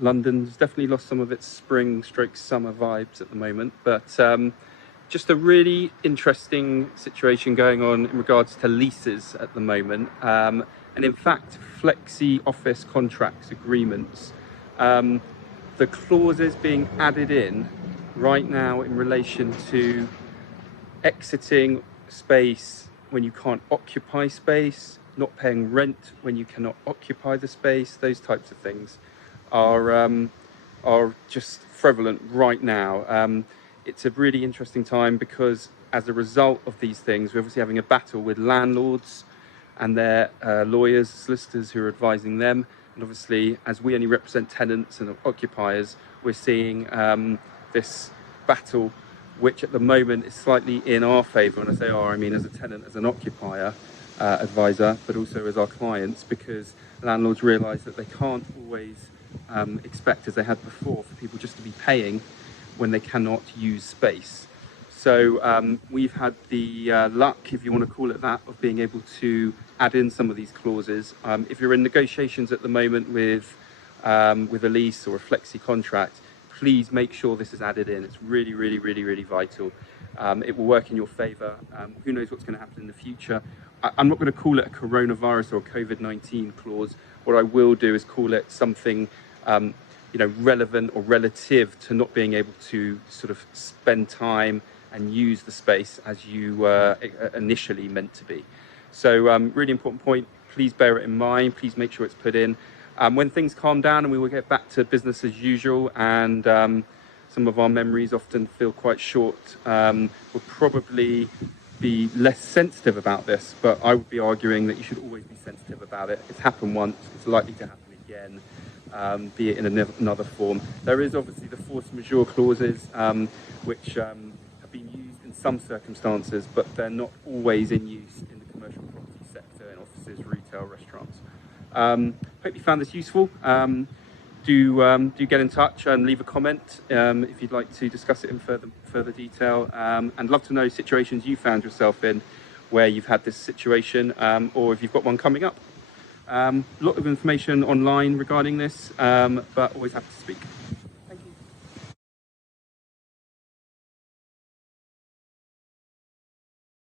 London's definitely lost some of its spring/summer vibes at the moment, but just a really interesting situation going on in regards to leases at the moment, and in fact, flexi office contracts agreements. Um, the clauses being added in right now in relation to exiting space when you can't occupy space, not paying rent when you cannot occupy the space, those types of things are just prevalent right now. It's a really interesting time because as a result of these things, we're obviously having a battle with landlords and their lawyers, solicitors who are advising them. And obviously, as we only represent tenants and occupiers, we're seeing this battle, which at the moment is slightly in our favour. When I say our, I mean as a tenant, as an occupier advisor, but also as our clients, because landlords realise that they can't always expect, as they had before, for people just to be paying when they cannot use space. So we've had the luck, if you want to call it that, of being able to add in some of these clauses. If you're in negotiations at the moment with a lease or a flexi contract, please make sure this is added in. It's really, really, really, really vital. It will work in your favour. Who knows what's going to happen in the future? I'm not going to call it a coronavirus or a COVID-19 clause. What I will do is call it something relevant or relative to not being able to sort of spend time and use the space as you were initially meant to be. So really important point. Please bear it in mind. Please make sure it's put in. When things calm down and we will get back to business as usual, and some of our memories often feel quite short, we'll probably be less sensitive about this, but I would be arguing that you should always be sensitive about it. It's happened once, it's likely to happen again, be it in another form. There is obviously the force majeure clauses, which have been used in some circumstances, but they're not always in use in the commercial property sector, in offices, retail, restaurants. Hope you found this useful. Do get in touch and leave a comment if you'd like to discuss it in further detail, and love to know situations you found yourself in where you've had this situation, or if you've got one coming up. A lot of information online regarding this, but always happy to speak.